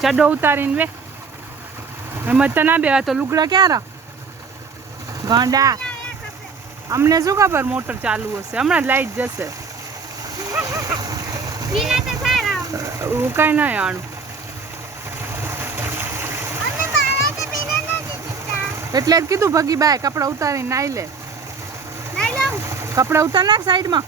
ચડો ઉતારીને વે એમાં તને બેવા તો લુગડા ક્યાં રહ ગાંડા અમને શું ખબર મોટર ચાલુ હશે હમણાં લાઈટ જશે હું કઈ નહીં આણું એટલે જ કીધું ભગી બાય કપડા ઉતારીને નાઈ લે કપડા ઉતાર નાખ સાઈડમાં